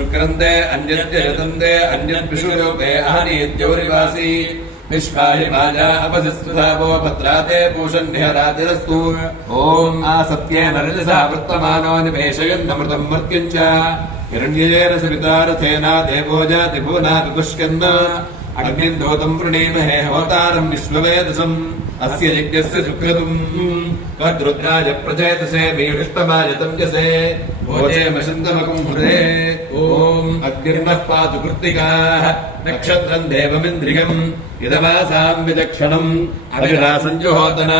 शुक्रन्ते अन्यद्यजतन्ते अन्यद्विषुलोके आहनीत्यौरिवासी विश्वाहि माजा अपसिस्तुधावो भद्राते पूषन्निहरातिरस्तु ॐ आसत्येन रजसा वर्तमानो निवेशयन्नमृतं मर्त्यञ्च हिरण्येन सवितारथेना देवो जाति भुवना विपुष्यन् अग्निं दोतं वृणीमहे होतारं विश्ववेदसम् अस्य यज्ञस्य सुकृतम् तद्रुद्राय प्रचेतसे मीष्टमाय तम्यसे भोजेमशन्तमकं हृदे ॐ अग्निर्नः पातु कृत्तिकाः नक्षत्रं देवमिन्द्रियम् इदमासां विचक्षणम् अभिरासञ्जुहोतन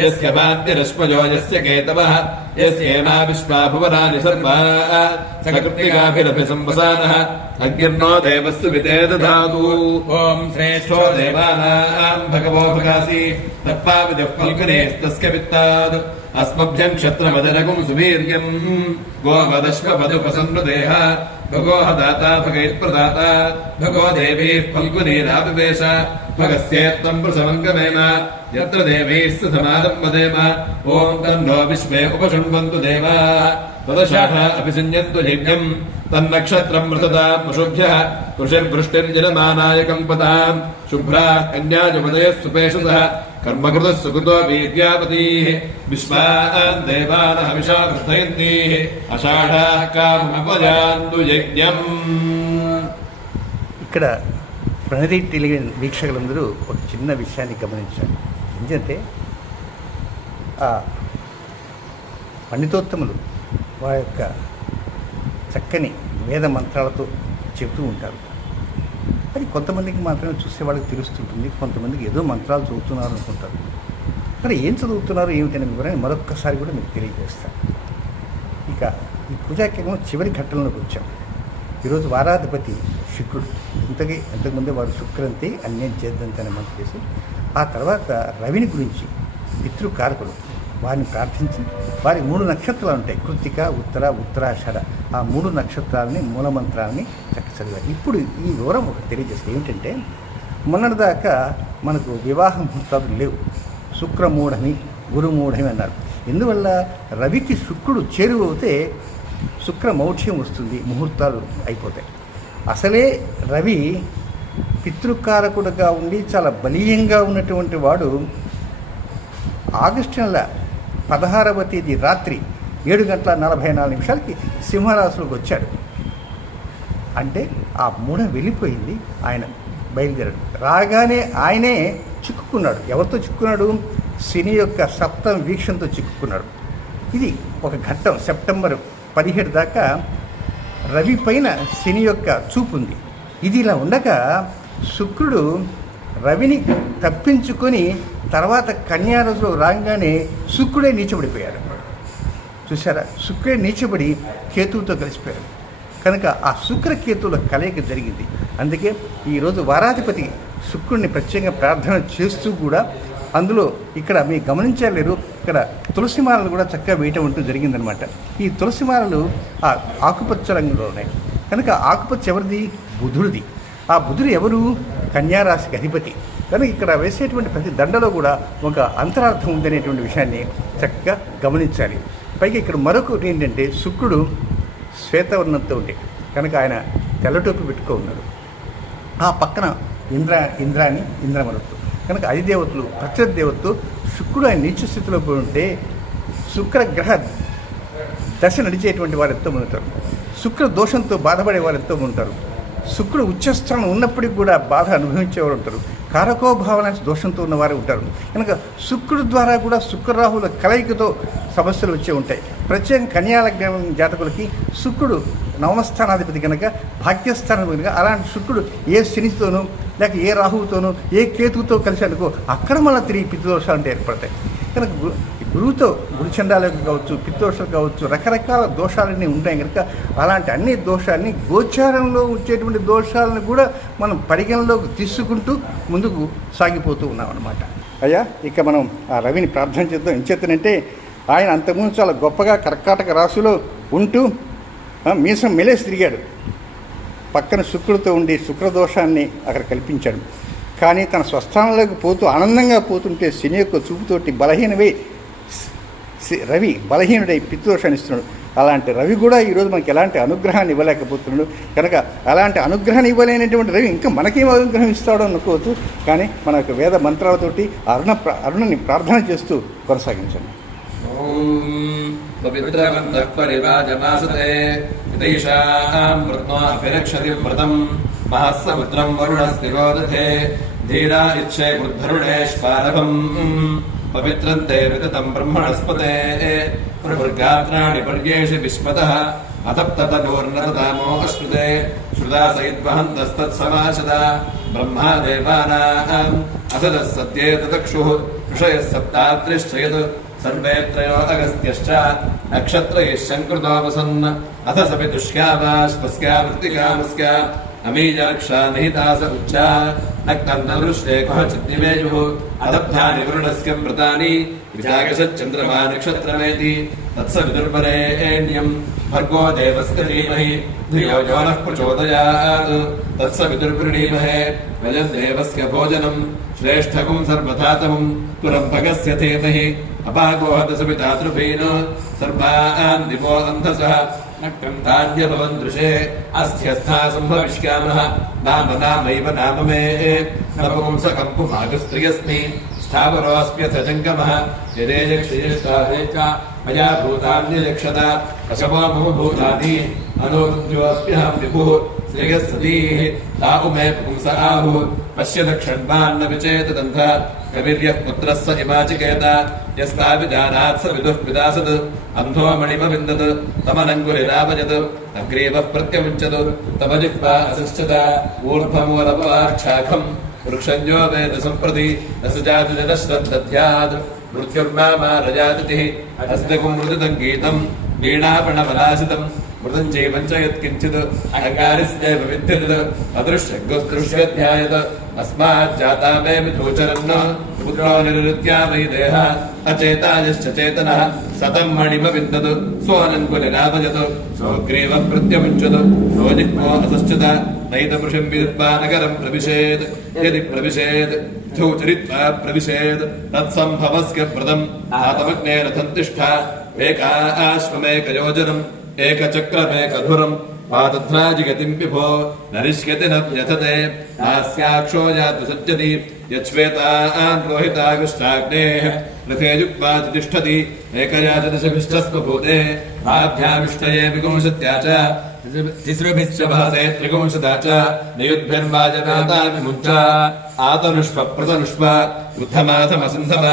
यस्य माद्यरश्मयो यस्य केतवः यस्येमा विश्वा भुवनानि सर्वा स कृत्तिकाभिरपि संवसानः अग्निर्नो देवस्य विते दधातु ॐ श्रेष्ठो देवानां भगवो भगासि तत्पाविदः फल्गुनेस्तस्य वित्तात् अस्मभ्यं क्षत्रमदनगुं सुवीर्यम् गोवदश्वपदुपसन्नुदेह भगोह दाता भगैत्प्रदाता भगो देवीः फल्गुनीराविवेश भगस्येत्तं वृषमङ्गमेम यत्र देवीः समादं वदेम ॐ तन्नो विश्वे उपशृण्वन्तु देवाः तदशाः अपि सिञ्जन्तु यज्ञम् तन्नक्षत्रं मृततां पशुभ्यः कृषिर्वृष्टिर्जलमानाय कम्पताम् शुभ्राः कन्याजुपदयः सुपेशसः कर्मकृतः सुकृतो वीर्यापतीः विश्वान् देवान् हविषा वृद्धयन्तीः अषाढाः कामपजान्तु यज्ञम्. ఇక్కడ ప్రణతి టెలివిజన్ వీక్షకులందరూ ఒక చిన్న విషయాన్ని గమనించారు. ఎందుకంటే పండితోత్తములు వారి యొక్క చక్కని వేద మంత్రాలతో చెబుతూ ఉంటారు. అది కొంతమందికి మాత్రమే చూసే వాళ్ళకి తెలుస్తుంటుంది, కొంతమందికి ఏదో మంత్రాలు చదువుతున్నారు అనుకుంటారు. మరి ఏం చదువుతున్నారు ఏమిటనే వివరాన్ని మరొక్కసారి కూడా మీకు తెలియజేస్తాను. ఇక ఈ పూజాక్రమం చివరి ఘట్టంలోకి వచ్చాం. ఈరోజు వారాధిపతి శుక్రుడు. ఇంతకుముందే వారు శుక్రంతే అన్యం చేద్దంతనే మంత్రం చేసి ఆ తర్వాత రవిని గురించి పితృకారకుడు వారిని ప్రార్థించి వారి 3 నక్షత్రాలు ఉంటాయి, కృత్తిక ఉత్తర ఉత్తరాషాఢ. ఆ 3 నక్షత్రాలని మూలమంత్రాలని చక్కచదివారు. ఇప్పుడు ఈ వివరం ఒకటి తెలియజేస్తే ఏమిటంటే మొన్నటిదాకా మనకు వివాహ ముహూర్తాలు లేవు, శుక్రమూఢమి గురుమూఢమి అన్నారు. ఎందువల్ల రవికి శుక్రుడు చేరువవుతే శుక్రమౌఢ్యం వస్తుంది, ముహూర్తాలు అయిపోతాయి. అసలే రవి పితృకారకుడుగా ఉండి చాలా బలీయంగా ఉన్నటువంటి వాడు ఆగస్టు నెల 16వ తేదీ రాత్రి 7:44 సింహరాశిలోకి వచ్చాడు. అంటే ఆ మూఢ వెళ్ళిపోయింది, ఆయన బయలుదేరాడు. రాగానే ఆయనే చిక్కుకున్నాడు. ఎవరితో చిక్కుకున్నాడు? శని యొక్క సప్తమ వీక్షంతో చిక్కుకున్నాడు. ఇది ఒక ఘట్టం. సెప్టెంబర్ 17 దాకా రవి పైన శని యొక్క చూపు ఉంది. ఇది ఇలా ఉండగా శుక్రుడు రవిని తప్పించుకొని తర్వాత కన్యారాశిలో రాగానే శుక్రుడే నీచబడిపోయాడు. చూసారా, శుక్రుడే నీచబడి కేతువుతో కలిసిపోయాడు. కనుక ఆ శుక్రకేతువుల కలయిక జరిగింది. అందుకే ఈరోజు వారాధిపతి శుక్రుడిని ప్రత్యేకంగా ప్రార్థన చేస్తూ కూడా అందులో ఇక్కడ మీరు గమనించలేరు, ఇక్కడ తులసిమాలలు కూడా చక్కగా వేయటం అంటూ జరిగిందనమాట. ఈ తులసిమాలలు ఆ ఆకుపచ్చ రంగులో ఉన్నాయి. కనుక ఆకుపచ్చ ఎవరిది? బుధుడిది. ఆ బుధుడు ఎవరు? కన్యారాశికి అధిపతి. కనుక ఇక్కడ వేసేటువంటి ప్రతి దండలో కూడా ఒక అంతరార్థం ఉందనేటువంటి విషయాన్ని చక్కగా గమనించాలి. పైగా ఇక్కడ మరొకటి ఏంటంటే శుక్రుడు శ్వేతవర్ణంతో ఉండే కనుక ఆయన తెల్లటోపి పెట్టుకో ఉన్నాడు. ఆ పక్కన ఇంద్రాని ఇంద్రమరుడు కనుక అధిదేవతలు ప్రత్యర్థ దేవతలు శుక్రుడు ఆయన నీచ స్థితిలో పోయి ఉంటే శుక్రగ్రహ దశ నడిచేటువంటి వారు ఎంతోమంది ఉంటారు. శుక్ర దోషంతో బాధపడే వారు ఎంతోమంది ఉంటారు. శుక్రుడు ఉచ్చస్థానం ఉన్నప్పటికీ కూడా బాధ అనుభవించేవారు ఉంటారు. కారకోభావన దోషంతో ఉన్నవారు ఉంటారు. కనుక శుక్రుడు ద్వారా కూడా శుక్రరాహుల కలయికతో సమస్యలు వచ్చే ఉంటాయి. ప్రత్యేకంగా కన్యాలగ్న జాతకులకి శుక్రుడు నవమస్థానాధిపతి కనుక భాగ్యస్థానం కనుక అలాంటి శుక్రుడు ఏ శనితోనూ లేక ఏ రాహువుతోనూ ఏ కేతువుతో కలిసి అనుకో అక్కడ మళ్ళీ తిరిగి పితృదోషాలు అంటే ఏర్పడతాయి. కనుక గురువుతో గురుచండాలకు కావచ్చు, పితృదోషాలు కావచ్చు, రకరకాల దోషాలన్నీ ఉంటాయి. కనుక అలాంటి అన్ని దోషాలని గోచారంలో వచ్చేటువంటి దోషాలను కూడా మనం పరిగణలోకి తీసుకుంటూ ముందుకు సాగిపోతూ ఉన్నాం అన్నమాట. అయ్యా ఇక మనం ఆ రవిని ప్రార్థన చేద్దాం. ఏం చేస్తానంటే ఆయన అంతకుముందు చాలా గొప్పగా కర్కాటక రాశిలో ఉంటూ మీసం మెలేసి తిరిగాడు. పక్కన శుక్రుడితో ఉండి శుక్రదోషాన్ని అక్కడ కల్పించాడు. కానీ తన స్వస్థానంలోకి పోతూ ఆనందంగా పోతుంటే శని యొక్క చూపుతోటి రవి బలహీనుడై పితృదోషాన్ని ఇస్తున్నాడు. అలాంటి రవి కూడా ఈరోజు మనకి ఎలాంటి అనుగ్రహాన్ని ఇవ్వలేకపోతున్నాడు. కనుక అలాంటి అనుగ్రహాన్ని ఇవ్వలేనటువంటి రవి ఇంకా మనకేం అనుగ్రహం ఇస్తాడో అనుకోవచ్చు. కానీ మన యొక్క వేద మంత్రాలతోటి అరుణని ప్రార్థన చేస్తూ కొనసాగించండి. పవిత్రవంతః పరివాజమాసతే విదేశాం వ్రత్మాభిరక్షతి వ్రతం మహస్సముద్రం వరుణస్తిరోదధే ధీరా ఇచ్చే బుద్ధరుణేష్పారభం పవిత్రం తే వితతం బ్రహ్మణస్పతే ప్రవర్గాత్రాణి పర్యేషి విశ్వతః అతప్తతనోర్నతతామో అశ్రుతే శ్రుతా సైద్వహంతస్తత్సమాసద బ్రహ్మా దేవానాం అసదः సత్యే తతక్షుః ఋషయः సప్తాత్రిశ్చయత్ सर्वे त्रयो अगस्त्यश्च नक्षत्रैः शङ्कृतो वसन् अथ सपि दुष्यावाश्पस्या वृत्तिकामस्या अमीजरक्षा निहिता स उच्चा नक्तन्ददृष्टे कः चिद्निवेयुः अदब्धानि वरुणस्य व्रतानि विजागशच्चन्द्रमा नक्षत्रमेति तत्सविदुर्वरेण्यम् भर्गो देवस्य धीमहि धियो यो नः प्रचोदयात् तत्सविदुर्वृणीमहे वयम् देवस्य भोजनम् श्रेष्ठकम् सर्वधातमम् पुरम्भगस्य धीमहि अपागोहतसवितातृभीन सर्वान् दिवो अन्धसः नक्तम् धान्यभवन् दृशे अस्ध्यस्था सम्भविष्यामः नाम नामैव नाम मे नपुंसकम् पुमागस्त्रियस्मि स्थावरोऽस्म्यथ जङ्गमः यदेजक्षिष्टादे च मया भूतान्यजक्षत अशवो मम भूतानि अनोरुद्योऽस्म्यहं विभुः श्रेयः सतीः ता उमे पुंस आहुः पश्य दक्षण्वान्न विचेतदन्ध कविर्यः पुत्रः स इमाचिकेत यस्ताभिजानात् स विदुः विदासत् अन्धो मणिमविन्दत् तमनङ्गुलिरावजत् अग्रीवः प्रत्यमुञ्चत् तव जिह्वा असृष्टत ऊर्ध्वमूलपवाक्षाखम् वृक्षञ्जो वेद सम्प्रति न स जातु जनश्रद्धध्यात् मृत्युर्मा रजातिथिः हस्तकुं मृदुतं गीतम् वीणापणवलासितम् मृदं चैवं च यत्किञ्चित् अहङ्कारिस्यैव विद्यत् अदृश्यगोस्दृश्यध्यायत अस्माज्जाता मे विधोचरन् पुत्रो निरृत्या वै देहः अचेतायश्च चेतनः सतं मणिमविन्दत् सोऽनङ्कुलिराभजत् सोऽग्रीवः प्रत्यमुञ्चत् सोऽजिह्वो असश्चत नैतमृषिं विदित्वा नगरं प्रविशेत् यदि प्रविशेत् धूचरित्वा प्रविशेत् तत्सम्भवस्य व्रतम् आतमग्नेन तन्तिष्ठा एकाश्वमेकयोजनम् एकचक्रमेकधुरम् पादध्राजिगतिम् विभो नरिष्यति न व्यथते नास्याक्षो यातु सज्जति यच्छ्वेतान् रोहितागुष्टाग्नेः रथेयुक्त्वा तिष्ठति एकया च दशभिष्टस्वभूते आभ्यामिष्टये विगुंशत्या च तिसृभिश्च भासे त्रिगुंशता च नियुद्भिर्वाजनाता विमुञ्चा आतनुष्व प्रतनुष्व वृद्धमाथमसन्धव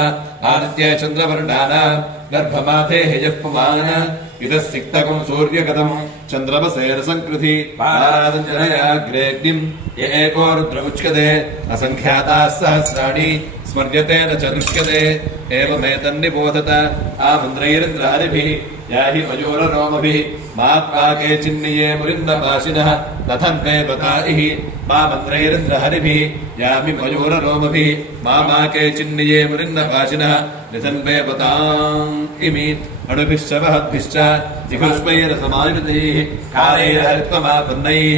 आदित्य चन्द्रवर्णानाम् गर्भमाथे हेयः पुमान् इदः सिक्तकम् सूर्यगतम् चन्द्रमसेन सङ्कृति पारादञ्जनयाग्रेऽग्निम् य एको रुद्र उच्यते असङ्ख्याताः सहस्राणि स्मर्यते न च दृश्यते एवमेतन्निबोधत आमन्द्रैरिन्द्रहरिभिः याहि मयूररोमभिः मात्वाके चिन्निये मुरिन्दपाशिनः तथन्ते बताइः मामन्द्रैरिन्द्रहरिभिः यामि मयूररोमभिः मामाके चिन्निये मुरिन्दपाशिनः निधन्वे बताम् इमि अणुभिश्च महद्भिश्च जिघुष्मैरसमायुतैः कालैरहरित्वमापन्नैः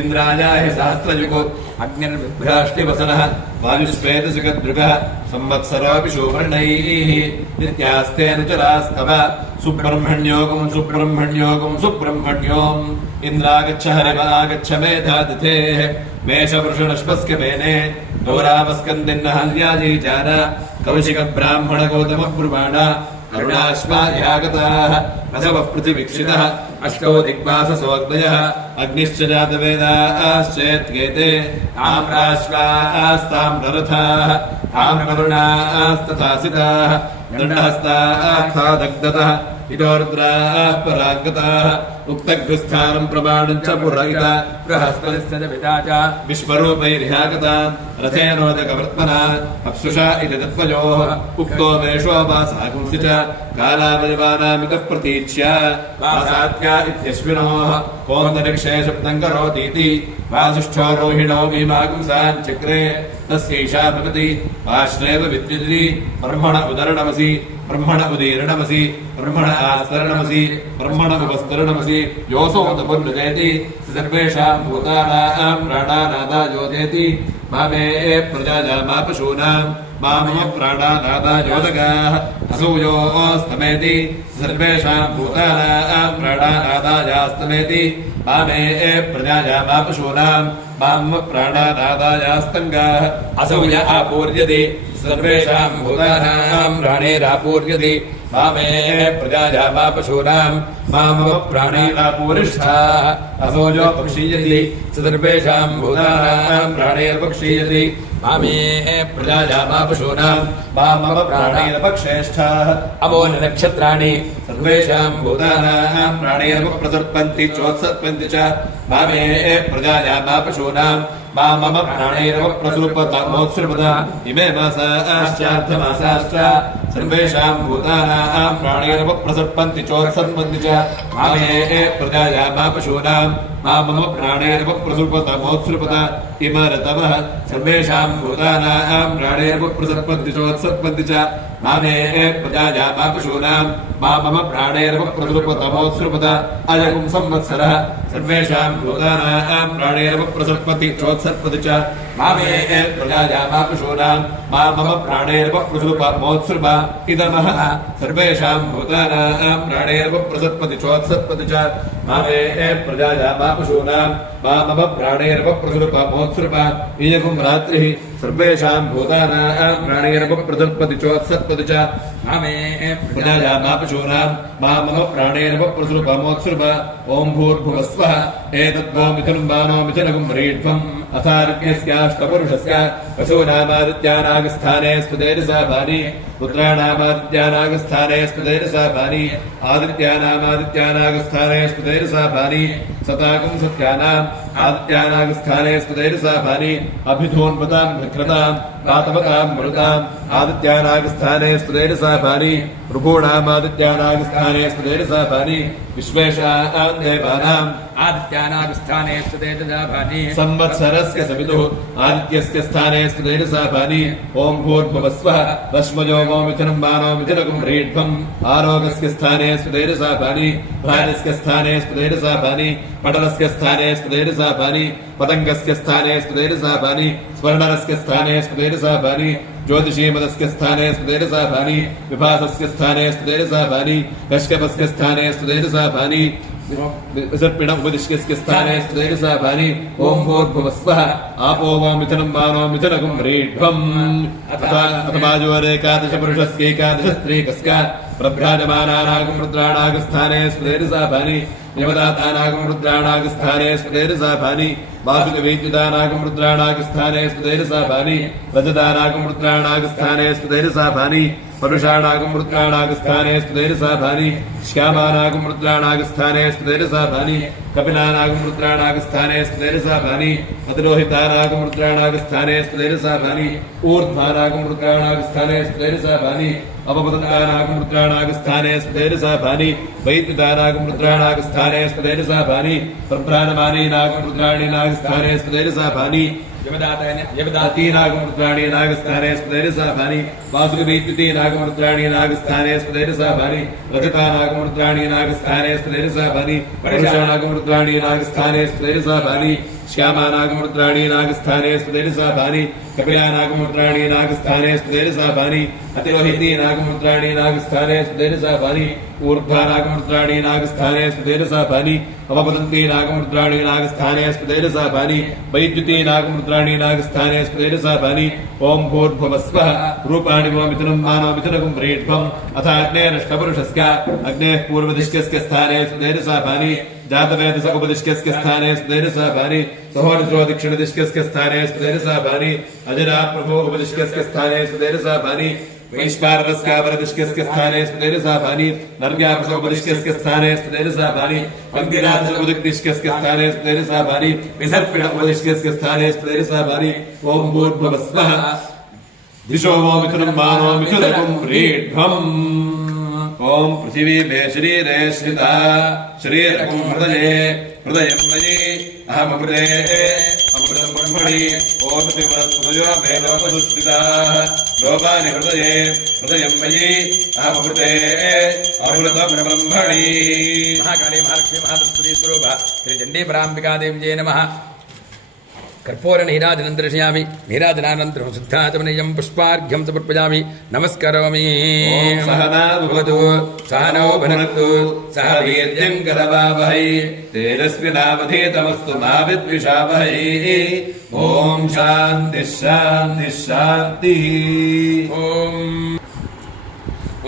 इन्द्रायाहि सहस्रयुगो अग्निर्बिभ्राष्टिवसनः वायुश्वेतसुखदृगः संवत्सरोऽपि शोभर्णैः नित्यास्तेन चरास्तव सुब्रह्मण्योगम् सुब्रह्मण्योगम् सुब्रह्मण्योम् इन्द्रागच्छ हरिवागच्छ मेधातिथेः मेषवृषणश्वस्य मेने गौरावस्कन्दिन्न हल्याजीचार कौशिकब्राह्मणगौतमब्रुवाण करुणाश्वायागताः रसवः पृथिवीक्षितः अष्टौ दिग्वाससोऽग्नयः अग्निश्च जातवेदाश्चेत्येते ताम्राश्वास्ताम्ररथाः ताम्रवरुणास्तथासिताः दण्डहस्ताः दग्धतः इतो रुद्राः परागताः उक्तगृस्थानम् प्रमाणम् च पुरहिता बृहस्पतिश्च पिता च विश्वरूपैर्ह्यागता रथेनोदकवर्त्मना अप्सुषा इति तत्त्वयोः उक्तो वेषो वासागुंसि च कालावयवानामितः प्रतीच्य वासात्या इत्यश्विनोः कोन्दरिक्षे शब्दम् करोतीति वासिष्ठो रोहिणो भीमागुंसान् चक्रे तस्यैषा भवति आश्रेव विद्युति ब्रह्मण उदरणमसि ब्रह्मण उदीरणमसि ब्रह्मण आस्तरणमसि ब्रह्मण उपस्तरणमसि योऽसो तपुर्नजयति सर्वेषाम् भूतानाम् प्राणानादा योजयति मामे प्रजाया मा पशूनाम् मम प्राणानादायोदगाः असूयोस्तमेति सर्वेषां भूतानां प्राणानादायास्तमेति मामे प्रजाया मा पशूनां मम प्राणानादायास्तङ्गाः असूय आपूर्यति सर्वेषां भूतानां प्राणेरापूर्यति मामे प्रजाया मा पशूनां मम प्राणेरापूरिष्ठाः असोजो पक्षीयति सर्वेषां भूतानां प्राणेर्पक्षीयति मामे प्रजाया मा पशूनां मम प्राणेर्पक्षेष्ठाः अमो नक्षत्राणि सर्वेषां भूतानां प्राणेर्प्रसर्पन्ति चोत्सर्पन्ति च मामे प्रजाया मा पशूनां मम प्राणेर्प्रसृपतमोत्सृपत इमे मासाश्चार्धमासाश्च सर्वेषां भूतानां प्राणेर्प्रसर्पन्ति चोत्सर्पन्ति च मामे प्रजाया मा पशूनां मम प्राणेर्प्रसृपतमोत्सृपत इमे ऋतवः सर्वेषां भूतानां प्राणेर्प्रसर्पन्ति चोत्सर्पन्ति च मामे प्रजाया मा पशूनां मम प्राणेर्प्रसृपतमोत्सृपत अयं संवत्सरः सर्वेषां भूतानां प्राणेर्प्रसर्पति चोत्सर्पति च मामे प्रजाया मा पशूनां मम प्राणेर्प्रसृपतमोत्सृप इदमः सर्वेषां भूतानां प्राणेर्प्रसर्पति चोत्सर्पति च मामे प्रजाया मा पशूनां मम प्राणेर्प्रसृपतमोत्सृप इयं रात्रिः सर्वेषां भूतानां प्राणेर्प्रसर्पति चोत्सर्पति च मामे प्रजाया मा पशूनां मम प्राणेर्प्रसृपतमोत्सृप ॐ भूर्भुवस्वः एतद्वो मिथुनं बाणो मिथुनगुं व्रीड्वम् अथार्क्यस्याष्टपुरुषस्य वसूनामादित्यानागस्थाने स्पदेरसाभानि पुत्राणामादित्यानागस्थाने स्पदेरसाभानि आदित्यानामादित्यानागस्थाने स्पदेरसाभानि सताकं सत्यानाम् आदित्यानागस्थाने स्पदेरसाभानि अभिधोन्वतां विकृतां पातवतां मृताम् आदित्यानागस्थाने स्पदेरसाभानि ऋभूणामादित्यानागस्थाने स्पदेरसाभानि विश्वेषां देवानाम् आदित्यानागस्थाने स्पदेरसाभानि संवत्सरस्य सवितुः आदित्यस्य स्थाने स्पदेरसाभानि ॐ भूर्भुवस्वः रश्मयो वो मिथुनं बाणो मिथुनगुं व्रीड्वम् आरोगस्य स्थाने स्पदेरसाभानि भार्यस्य स्थाने स्पदेरसाभानि पटलस्य स्थाने स्पदेरसाभानि पतङ्गस्य स्थाने स्पदेरसाभानि स्वर्णरस्य स्थाने स्पदेरसाभानि ज्योतिषीमदस्य स्थाने स्पदेरसाभानि विभासस्य स्थाने स्पदेरसाभानि कश्यपस्य स्थाने स्पदेरसाभानि विसर्पिण उपदिश्यस्य स्थाने स्पदेरसाभानि ॐ भूर्भुवस्वः आपो वो मिथुनं बाणो मिथुनगुं व्रीड्वम् अथवाजोरेकादशपुरुषस्यैकादशस्त्रीकस्य प्रभ्राजमानानागं रुद्राणागस्थाने स्पदेरसाभानि यमदातानागं रुद्राणागस्थाने स्पदेरसाभानि वासुदेवैद्युदानागं रुद्राणागस्थाने स्पदेरसाभानि रजदानागं रुद्राणागस्थाने स्पदेरसाभानि परुषाणागं रुद्राणागस्थाने स्पदेरसाभानि श्यामानागं रुद्राणागस्थाने स्पदेरसाभानि कपिलानागं रुद्राणागस्थाने स्पदेरसाभानि अतिरोहितानागं रुद्राणागस्थाने स्पदेरसाभानि ऊर्ध्वानागं रुद्राणागस्थाने स्पदेरसाभानि अपपतन्तानागं रुद्राणागस्थाने स्पदेरसाभानि वैद्युतानागं रुद्राणागस्थाने स्पदेरसाभानि प्रभ्राजमानीनागं रुद्राणीनागस्थाने स्पदेरसाभानि यमदातीनागं रुद्राणीनागस्थाने स्पदेरसाभानि वासुदेवैद्युतीनागं रुद्राणीनागस्थाने स्पदेरसाभानि रजतानागं रुद्राणीनागस्थाने स्पदेरसाभानि परुषाणागं रुद्राणीनागस्थाने स्पदेरसाभानि श्यामानागं रुद्राणीनागस्थाने स्पदेरसाभानि कपिलानागं रुद्राणीनागस्थाने स्पदेरसाभानि अतिरोहितीनागं रुद्राणीनागस्थाने स्पदेरसाभानि ऊर्ध्वानागं रुद्राणीनागस्थाने स्पदेरसाभानि अपपतन्तीनागं रुद्राणीनागस्थाने स्पदेरसाभानि वैद्युतीनागं रुद्राणीनागस्थाने स्पदेरसाभानि ॐ भूर्भुवस्वः रूपाणि वो मिथुनं बाणो मिथुनगुं व्रीड्वम् अथाग्नेरष्टपुरुषस्य अग्नेः पूर्वदिश्यस्य स्थाने स्पदेरसाभानि जातवेदस उपदिश्यस्य स्थाने स्पदेरसाभानि सहोदरो दक्षिणदिश्यस्य स्थाने स्पदेरसाभानि अजरा प्रभो उपदिश्यस्य स्थाने स्पदेरसाभानि वैश्वानरस्यावरदिश्यस्य स्थाने स्पदेरसाभानि नर्यापस उपदिश्यस्य स्थाने स्पदेरसाभानि अग्निराज उपदिश्यस्य स्थाने स्पदेरसाभानि विसर्पिण उपदिश्यस्य स्थाने स्पदेरसाभानि ॐ भूर्भुवस्वः दिशो वो मिथुनं बाणो मिथुनगुं व्रीड्वम् ॐ पृथिवी मे शरीरे श्रिता शरीरं हृदये हृदयं मयि अहमृते अमृतं ब्रह्मणि ॐ हृदयो मे लोपदुष्टिताः लोपानि हृदये हृदयं मयि अहमृते अमृतं ब्रह्मणि महाकाली महालक्ष्मी महासरस्वती स्वरूपा श्री चण्डी पराम्बिका देव्यै नमः कर्पूर नीराजनं दर्शयामि नीराजनानन्तरं शुद्धाचमनीयं पुष्पार्घ्यं समर्पयामि नमस्करोमि सहना भवतु सहनौ भुनक्तु सह वीर्यं करवावहै तेजस्विनावधीतमस्तु मा विद्विषावहै ॐ शान्तिः शान्तिः शान्तिः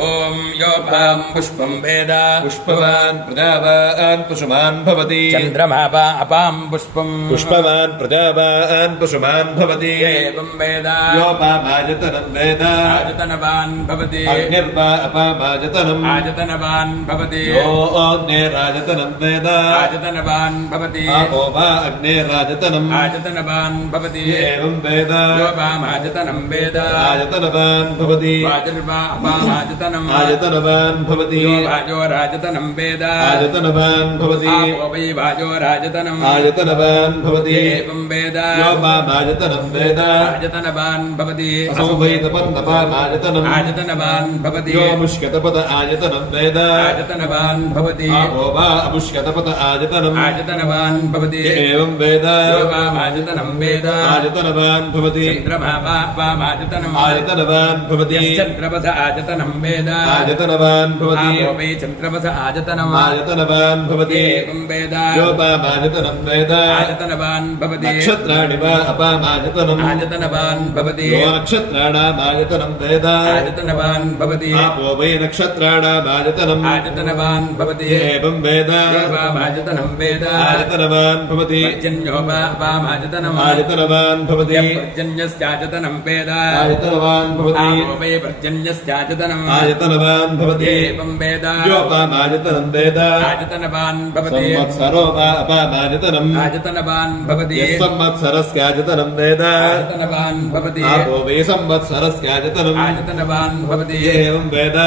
ॐ योपां पुष्पं वेद पुष्पवान् प्रजावान् पशुमान् भवति चन्द्रमा अपां पुष्पं पुष्पवान् प्रजावान् पशुमान् भवति एवं वेद योपामायतनं वेद आयतनवान् भवति अग्निर्वा अपामायतनम् आयतनवान् भवति यो अग्नेरायतनं वेद आयतनवान् भवति आपो वा अग्नेरायतनम् आयतनवान् भवति एवं वेद योपामायतनं वेद आयतनवान् भवति वाजर्वा अपामायतनम् आयतनवान् भवति वाजो राजतनं वेद आयतनवान् भवति आपो वै वाजो राजतनम् आयतनवान् भवति एवं वेद योपामायतनं वेद आयतनवान् भवति असंवैतपन्नपामायतनम् आयतनवान् भवति यो मुष्कतपद आयतनं वेद आयतनवान् भवति आपो वा अमुष्कतपद आयतनम् आयतनवान् भवति एवं वेद योपामायतनं वेद आयतनवान् भवति चन्द्रमा वामायतनम् आयतनवान् भवति चन्द्रमस आयतनं वेद आयतनवान् भवति आपो वै चन्द्रमस आयतनम् आयतनवान् भवति एवं वेद योपामायतनं वेद आयतनवान् भवति नक्षत्राणि वा अपामायतनम् आयतनवान् भवति यो नक्षत्राणामायतनं वेद आयतनवान् भवति आपो वै नक्षत्राणामायतनम् आयतनवान् भवति एवं वेद योपामायतनं वेद आयतनवान् भवति पर्जन्योपामायतनम् आयतनवान् भवति पर्जन्यस्यायतनं वेद आयतनवान् भवति आपो वै पर्जन्यस्यायतनम् आयतनवान् भवति एवं वेद योपामायतनं वेद आयतनवान् भवति संवत्सरो वा अपामायतनम् आयतनवान् भवति यः संवत्सरस्यायतनं वेद आयतनवान् भवति आपो वै संवत्सरस्यायतनम् आयतनवान् भवति एवं वेद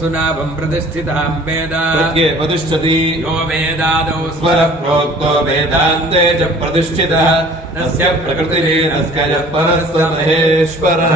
सुनाभं प्रतिष्ठितां वेद प्रत्ये प्रतिष्ठति यो वेदादौ स्वरः प्रोक्तो वेदान्ते च प्रतिष्ठितः तस्य प्रकृतिरेनस्य यः परः स महेश्वरः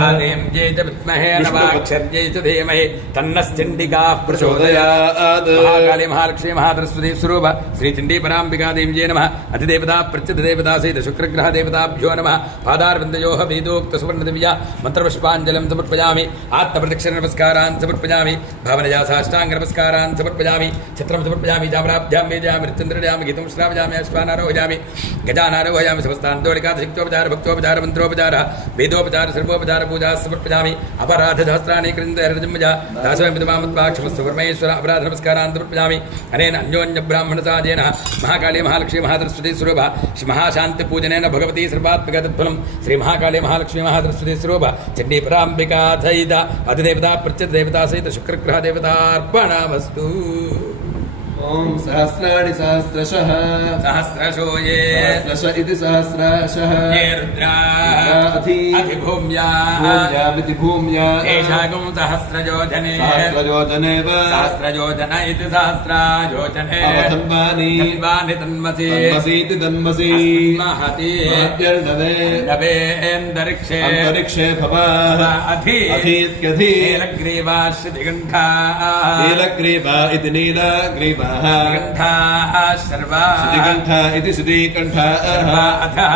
जे च विद्महे नवाक्षर्यै च धीमहि तन्नश्चण्डिकाः प्रचोदयात् महाकाली महालक्ष्मी महासरस्वती स्वरूप श्रीचण्डी पराम्बिका देव्यै नमः अधिदेवता प्रत्यधिदेवता सहित शुक्रग्रह देवताभ्यो नमः पादारविन्दयोः वेदोक्त सुवर्णदिव्या मन्त्रपुष्पाञ्जलिं समर्पयामि आत्मप्रदक्षिण नमस्कारान् समर्पयामि भावनया साष्टाङ्ग नमस्कारान् समर्पयामि छत्रं समर्पयामि जाम्राभ्यां वेदयामि मृत्युञ्जयामि गीतं श्रावयामि अश्वानारोहयामि गजानारोहयामि समस्तान्दोलिकादशिक्तोपचार भक्तोपचार मन्त्रोपचार वेदोपचार सर्वोपचार पूजा समर्पयामि अपराध सहस्राणि कृन्दर्जमजा दासवमिदमामत्वाक्षमस्तु परमेश्वर अपराध नमस्कारान् समर्पयामि अनेन अन्योन्य ब्राह्मण साजेन महाकाली महालक्ष्मी महासरस्वती स्वरूप श्री महाशांति पूजनेन भगवती सर्वात्मक तत्फलं श्री महाकाली महालक्ष्मी महासरस्वती स्वरूप चण्डी पराम्बिका सहित अधिदेवता प्रत्यधिदेवता सहित शुक्रग्रह देवतार्पणमस्तु ॐ सहस्राणि सहस्रशः सहस्रशो ये सहस्रश इति सहस्रशः ये रुद्राः अधिभूम्यामिति भूम्या एषागं सहस्रयोजने सहस्रयोजने वा सहस्रयोजन इति सहस्रयोजने अवतन्वानि तन्वानि तन्मसि तन्मसीति तन्मसि महति आद्यर्णवे नवेन्दरिक्षे अन्तरिक्षे भवाः अधीत्यधि नीलग्रीवाश्रितिगण्ठा नीलग्रीवा इति नीलग्रीवाः गण्ठाः सर्वा श्रीकण्ठा इति श्रीकण्ठाः अधः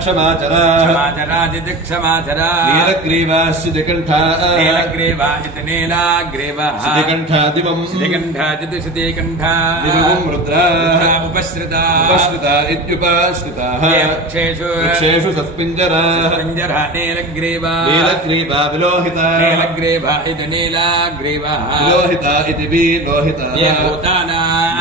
क्षमाचराः क्षमाचरादिति क्षमाचरा नीलग्रीवाश्रितिकण्ठाः नीलग्रीवा इति नीलाग्रीवः श्रीकण्ठा दिवं श्रीकण्ठादिति श्रुतिकण्ठा दिवं रुद्राः उपश्रिता उपश्रिता इत्युपश्रिताः वृक्षेषु सस्पिञ्जराः पिञ्जरः नीलग्रीवा नीलग्रीवा विलोहिता नीलग्रीवा इति नीलाग्रीवः विलोहिता इति विलोहिताः ये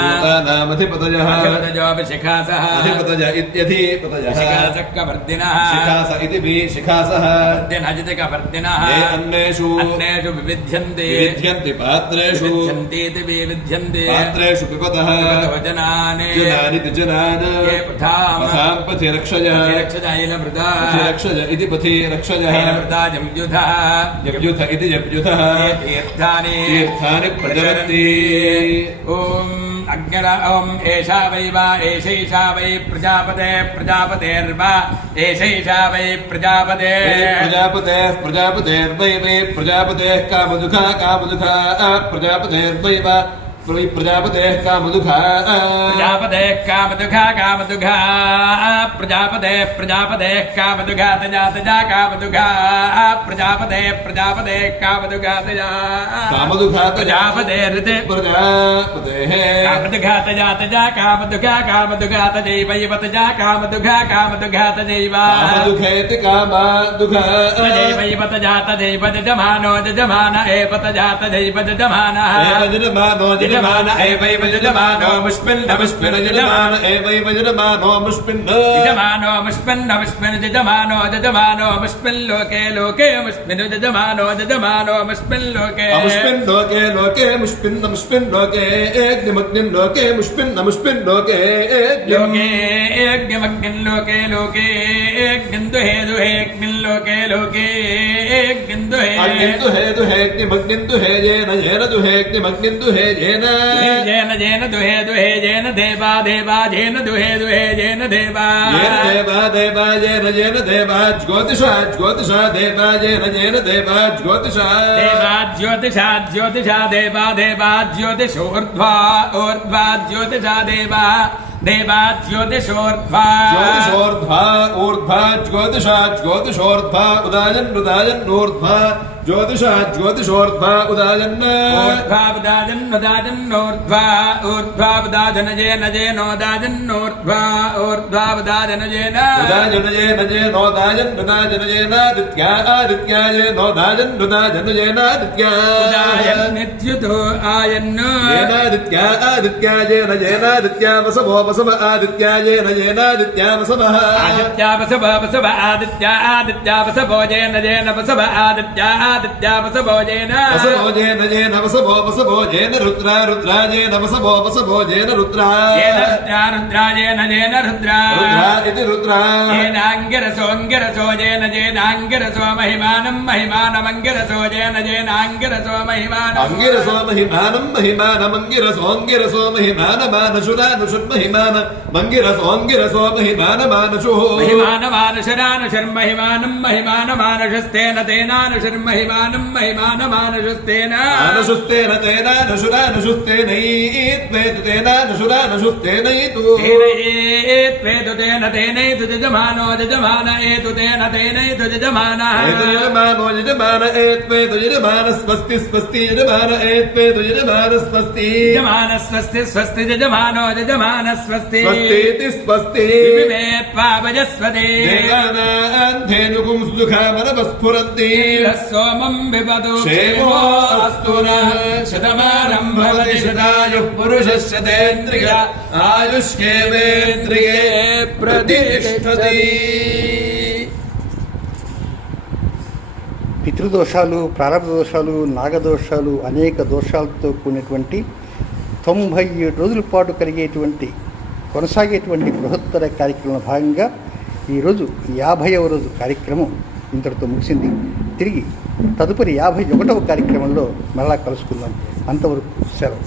भूतानामधिपतयः अधिपतयोऽभिशिखासः अधिपतय इत्यधिपतयः शिखासकवर्दिनः शिखास इति विशिखासः वर्दिनजिति कवर्दिनः ये अन्नेषु विविध्यन्ते विविध्यन्ति पात्रेषु विविध्यन्तीति विविध्यन्ते पात्रेषु पिबतः जनानि जनानिति जनान् ये पथाम पथां पथि रक्षयः रक्षजायिलभृता रक्षय इति पथि रक्षयः ऐलभृता जम्युधः यव्युथ इति यव्युथः ये तीर्थानि प्रचरन्ति ॐ अग्निर ॐ एषा वै वा एषैषा वै प्रजापते प्रजापतेर्वा एषैषा वै प्रजापते प्रजापतेर्वै वै प्रजापतेः कामदुःखा कामदुःखा प्रजापतेर्वै वा प्रजापतेः कामदुघा प्रजापतेः कामदुघा कामदुघा प्रजापतेः कामदुघा तजा तजा कामदुघा प्रजापतेः कामदुघा तजा कामदुघा प्रजापतेर्ते प्रजापतेः कामदुघा तजा तजा कामदुघा तजैव इव तजा कामदुघा तजैव कामदुघेति कामदुघा तजैव इव तजा तजैव जजमानो जजमान एव तजा तजैव जजमानः यजमान एवैव यजमानो मुष्मिन्नमुष्मिन् यजमान एवैव यजमानो मुष्मिन् यजमानो मुष्मिन्नमुष्मिन् यजमानो मुष्मिन् लोके लोके मुष्मिन् यजमानो मुष्मिन् लोके अमुष्मिन् लोके लोके मुष्मिन् लोके अग्निमग्निन् लोके मुष्मिन् लोके लोके अग्निमग्निन् लोके लोके अग्निन्दुहे दुहे अग्निन् लोके लोके अग्निन्दुहे अग्निन्दुहे येन दुहे अग्निमग्निन् दुहे येन जेन दुहे जेन देवा जेन दुहे जेन देवा येन देवा ज्योतिषा देवा जेन देवा ज्योतिषा ज्योतिषा देवा ज्योतिषोर्ध्वा ज्योतिषा देवा ज्योतिषोर्ध्वा ऊर्ध्वा ज्योतिषोर्ध्वा उदायन्नूर्ध्वा ज्योतिषोर्ध्वा उदाजन्नूर्ध्वा उदाजन्नोदाजन्नूर्ध्वा उदाजन्नित्युतो आदित्या वसवो वसव आदित्यायेन येनादित्या वसवः आदित्या वसव आदित्या वसवो जेन वसव आदित्या वसवो जेन वसवो जेन रुद्राजेन वसवो जेन रुद्रा जेन रुद्रा इति रुद्रा जेनाङ्गिरसो जेनाङ्गिरसो महिमानमङ्गिरसो जेनाङ्गिरसो अंगिरसो महिमानमानशुरानुषुर्महिमान मंगिरसो महिमानमानशुः महिमानमानुषस्तेन तेनानुषुर्महिमानं महिमानमानुषस्तेन आनुषुस्तेन तेनानुषुरानुषुस्तेनैत्वेतु तेनानुषुरानुषुस्तेनैतु त्वेतु तेन तेनैतु जजमानो जजमान एतु तेन तेनैतु जजमानः यजमानो यजमान एत्वेतु यजमान स्वस्ति यजमान एत्वेतु यजमान स्वस्ति स्वस्ति जजमानो जजमान स्वस्ति स्वस्ति विवेत्वा वजस्वते देवानान्धेनुगुं सुखामनवस्फुरन्ति सोमं विपदु क्षेमो अस्तु नः शतमानं भवति शतायुः पुरुषः शतेन्द्रिय आयुष्येवेन्द्रिये प्रतिष्ठति పితృదోషాలు, ప్రారంభ దోషాలు, నాగదోషాలు, అనేక దోషాలతో కూడినటువంటి 97 రోజుల పాటు కొనసాగేటువంటి బృహత్తర కార్యక్రమంలో భాగంగా ఈరోజు 50వ రోజు కార్యక్రమం ఇంతటితో ముగిసింది. తిరిగి తదుపరి 51వ కార్యక్రమంలో మరలా కలుసుకుందాం. అంతవరకు సెలవు.